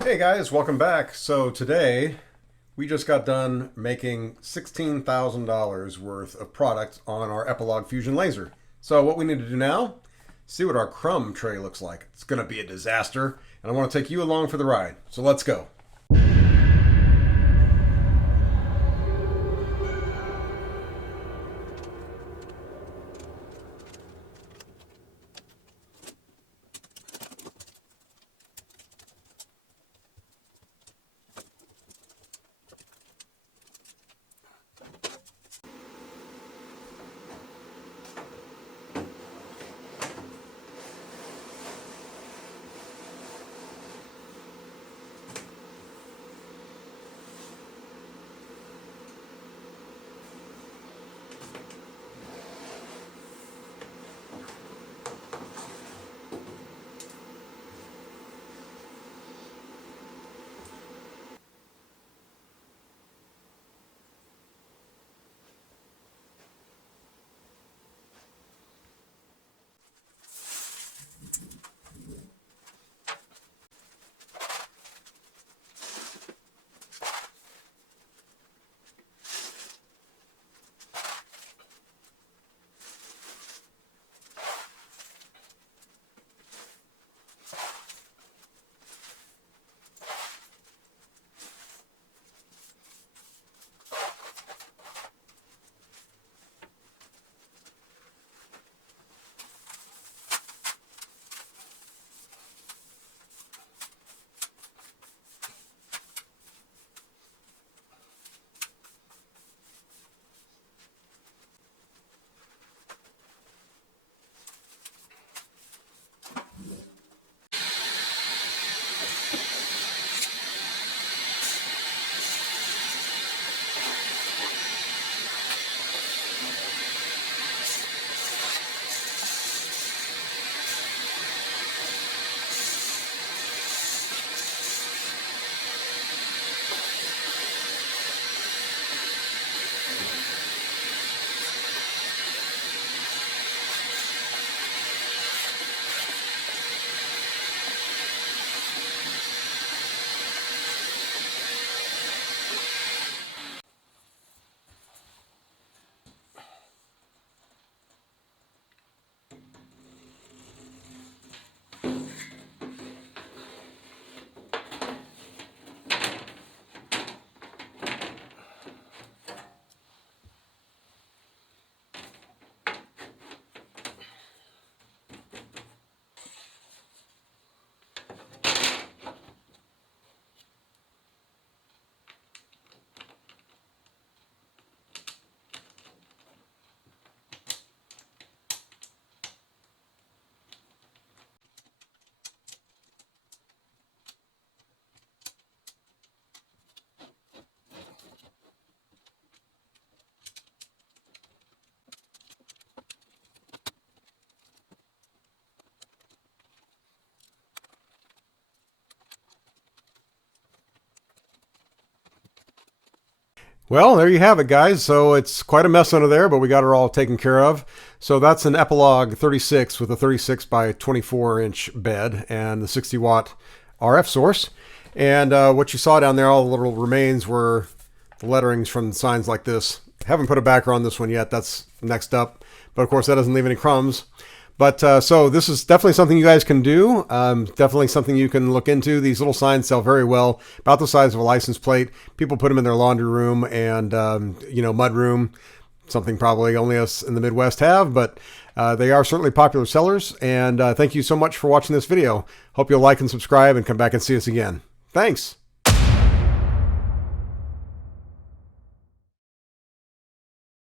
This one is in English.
Hey guys, welcome back. So today we just got done making $16,000 worth of product on our Epilogue Fusion laser. So what we need to do now, see what our Crumb tray looks like. It's going to be a disaster, and I want to take you along for the ride. So let's go. Well, there you have it, guys. So it's quite a mess under there, but we got it all taken care of. So that's an Epilogue 36 with a 36 by 24 inch bed and the 60 watt RF source. And what you saw down there, all the little remains were the letterings from signs like this. Haven't put a backer on this one yet. That's next up. But of course, that doesn't leave any crumbs. But so this is definitely something you guys can do. Definitely something you can look into. These little signs sell very well, about the size of a license plate. People put them in their laundry room and mud room. Something probably only us in the Midwest have, but they are certainly popular sellers. And thank you so much for watching this video. Hope you'll like and subscribe and come back and see us again. Thanks.